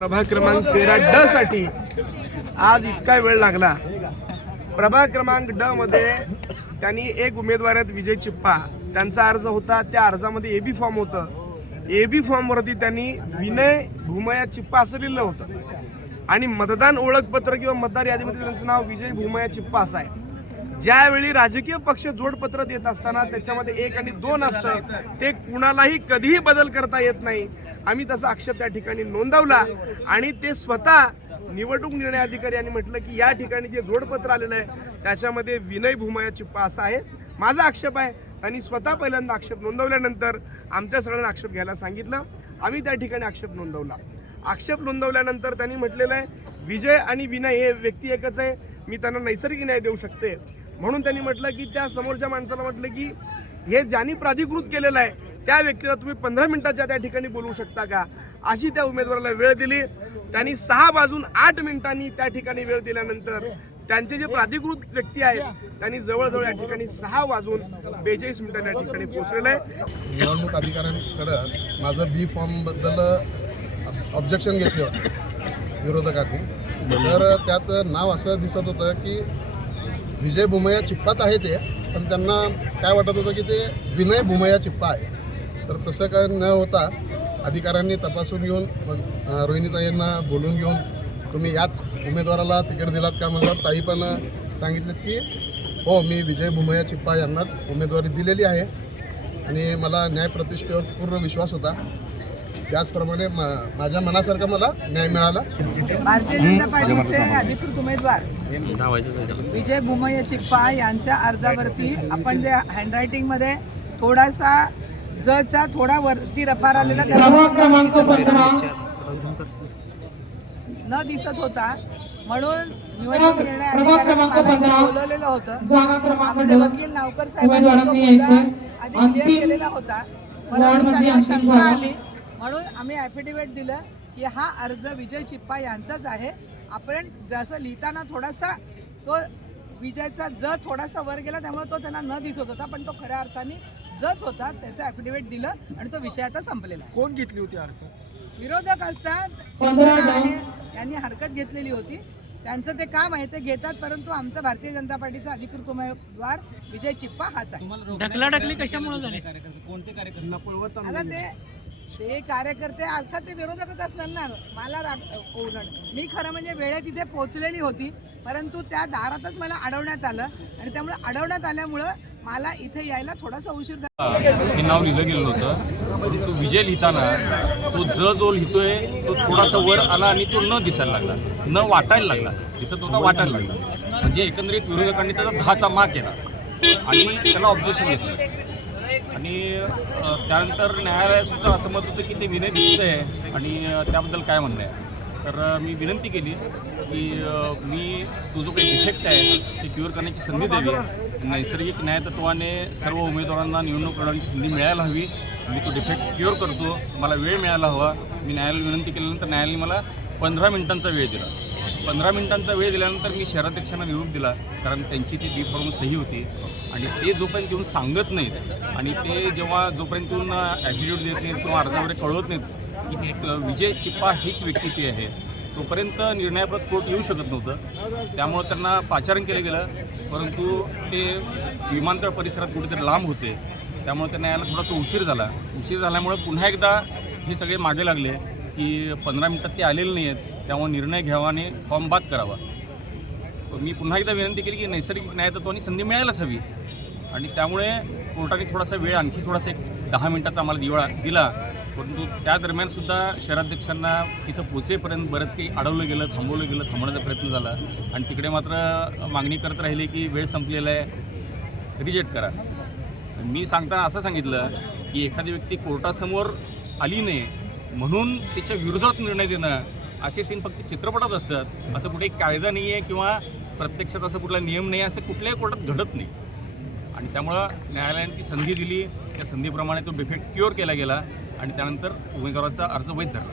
प्रभाग क्रमांक तेरा ड साठी. आज इतका वेळ लागला. प्रभाग क्रमांक ड मध्ये त्यांनी एक उमेदवार आहेत विजय चिप्पा. त्यांचा अर्ज होता त्या अर्जामध्ये ए बी फॉर्म होतं. ए बी फॉर्मवरती त्यांनी विनय भूमया चिप्पा असं लिहिलं होतं. आणि मतदान ओळखपत्र किंवा मतदार यादीमध्ये त्यांचं नाव विजय भूमया चिप्पा असं आहे ज्यावेळी राजकीय पक्ष जोडपत्र देत असताना त्याच्यामध्ये एक आणि दोन असतं ते कुणालाही कधीही बदल करता येत नाही. आम्ही तसा आक्षेप त्या ठिकाणी नोंदवला आणि ते स्वतः निवडणूक निर्णय अधिकारी यांनी म्हटलं की या ठिकाणी जे जोडपत्र आलेलं आहे त्याच्यामध्ये विनय भूमया चिप्पा असा आहे. माझा आक्षेप आहे त्यांनी स्वतः पहिल्यांदा आक्षेप नोंदवल्यानंतर आमच्या सगळ्यांना आक्षेप घ्यायला सांगितलं. आम्ही त्या ठिकाणी आक्षेप नोंदवला. आक्षेप नोंदवल्यानंतर त्यांनी म्हटलेलं आहे विजय आणि विनय हे व्यक्ती एकच आहे मी त्यांना नैसर्गिक न्याय देऊ शकते. म्हणून त्यांनी म्हटलं की त्या समोरच्या माणसाला म्हटलं की हे ज्यांनी प्राधिकृत केलेलं आहे त्या व्यक्तीला तुम्ही पंधरा मिनिटाच्या त्या ठिकाणी बोलवू शकता का? अशी त्या उमेदवाराला वेळ दिली. त्यांनी सहा वाजून आठ मिनिटांनी त्या ठिकाणी वेळ दिल्यानंतर त्यांचे जे प्राधिकृत व्यक्ती आहेत त्यांनी जवळजवळ या ठिकाणी सहा वाजून बेचाळीस मिनिटांनी या ठिकाणी पोहोचलेलं आहे. निवडणूक अधिकाऱ्यांकडं माझं बी फॉर्मबद्दल ऑब्जेक्शन घेतले होते विरोधकांनी. तर त्यात नाव असं दिसत होतं की विजय भुमया चिप्पाच आहे ते पण त्यांना काय वाटत होतं की ते विनय भुमया चिप्पा आहे. तर तसं काय न होता अधिकाऱ्यांनी तपासून घेऊन मग रोहिणीताईंना बोलून घेऊन तुम्ही याच उमेदवाराला तिकीट दिलात का म्हणलं ताई पण सांगितलेत की हो मी विजय भुमया चिप्पा यांनाच उमेदवारी दिलेली आहे. आणि मला न्याय प्रतिष्ठेवर पूर्ण विश्वास होता. त्याचप्रमाणे मा माझ्या मनासारखा मला न्याय मिळाला. भारतीय जनता पार्टीचे अधिकृत उमेदवार विजय भुमय चिप्पा यांच्या अर्जावरती आपण जे हँडरायटिंगमध्ये थोडासा जचा थोडा वरती रफार आलेला न दिसत होता. न दिसत होता. म्हणून निवडणूक निर्णय अधिकाऱ्यांनी बोलवलेलं होतं. आमचे वकील नावकर साहेबांनी आधी क्लिअर केलेला होता. परंतु त्यांना शंका आली. म्हणून आम्ही ॲफिडेव्हिट दिलं की हा अर्ज विजय चिप्पा यांचाच आहे. आपण जसं लिहिताना थोडासा तो विजयचा ज थोडासा वर गेला त्यामुळे तो त्यांना न दिसत होता पण तो खऱ्या अर्थाने जच होता त्याचं ॲफिडेव्हिट दिलं आणि तो विषय आता संपलेला आहे. कोण घेतली होती अर्थ विरोधक असतात शिवसेना आहे यांनी हरकत घेतलेली होती. त्यांचं ते काम आहे ते घेतात परंतु आमचा भारतीय जनता पार्टीचा अधिकृत उमेदवार विजय चिप्पा हाच आहे. ढकलाढकली कशामुळे झाली? आता ते ते कार्यकर्ते अर्थात ते विरोधकच असणार ना? मला ओरड मी खरं म्हणजे वेळेत इथे पोहोचलेली होती परंतु त्या दारातच मला अडवण्यात आलं आणि त्यामुळे अडवण्यात आल्यामुळं मला इथे यायला थोडासा उशीर झाला. हे नाव लिहिलं गेलं होतं परंतु विजय लिहिताना तो ज जो लिहितोय तो थोडासा वर आला आणि तो न दिसायला लागला. न वाटायला लागला. दिसत होता वाटायला लागला. म्हणजे एकंदरीत विरोधकांनी त्याचा दहाचा माग केला. आणि त्याला ऑब्जेक्शन घेतलं. आणि त्यानंतर न्यायालयाचं असं मत होतं की ते विनय आहे आणि त्याबद्दल काय म्हणणं आहे. तर मी विनंती केली की मी तो जो काही डिफेक्ट आहे ते क्युअर करण्याची संधी द्यावी. नैसर्गिक न्यायतत्वाने सर्व उमेदवारांना निवडणूक लढवण्याची संधी मिळायला हवी. मी तो डिफेक्ट क्युअर करतो. मला वेळ मिळायला हवा. मी न्यायालयाला विनंती केल्यानंतर न्यायालयाने मला पंधरा मिनिटांचा वेळ दिला. पंधरा मिनिटांचा वेळ दिल्यानंतर मी शहराध्यक्षांना निरोप दिला कारण त्यांची ती बी फॉर्म सही होती. आणि ते जोपर्यंत येऊन सांगत नाहीत आणि ते जेव्हा जोपर्यंत येऊन ॲटिट्यूड देत नाहीत किंवा वगैरे कळवत नाहीत की विजय चिप्पा हीच व्यक्ती ती आहे तोपर्यंत निर्णयाप्रत कोर्ट येऊ शकत नव्हतं. त्यामुळं त्यांना पाचारण केलं गेलं परंतु ते विमानतळ परिसरात कुठेतरी लांब होते. त्यामुळे त्यांना यायला थोडासा उशीर झाला. उशीर झाल्यामुळे पुन्हा एकदा हे सगळे मागे लागले. की पंधरा मिनटात ते आलेले नाही आहेत त्यामुळे निर्णय घ्यावा आणि फॉर्म बाद करावा. मी पुन्हा एकदा विनंती केली की नैसर्गिक न्यायतत्वाने संधी मिळायलाच हवी. आणि त्यामुळे कोर्टाने थोडासा वेळ आणखी थोडासा एक दहा मिनटाचा आम्हाला दिवा दिला. परंतु त्या दरम्यानसुद्धा शहराध्यक्षांना इथं पोचेपर्यंत बरंच काही अडवलं गेलं थांबवलं गेलं थांबवण्याचा प्रयत्न झाला. आणि तिकडे मात्र मागणी करत राहिली की वेळ संपलेला आहे रिजेक्ट करा. मी सांगताना असं सांगितलं की एखादी व्यक्ती कोर्टासमोर आली नाही म्हणून तिच्या विरोधात निर्णय देणं असे सीन फक्त चित्रपटात असतात. असं कुठे कायदा नाही आहे किंवा प्रत्यक्षात असं कुठला नियम नाही आहे असं कुठल्याही कोर्टात घडत नाही. आणि त्यामुळं न्यायालयाने ती संधी दिली. त्या संधीप्रमाणे तो डिफेक्ट क्युअर केला गेला. आणि त्यानंतर उमेदवाराचा अर्ज वैध धरला.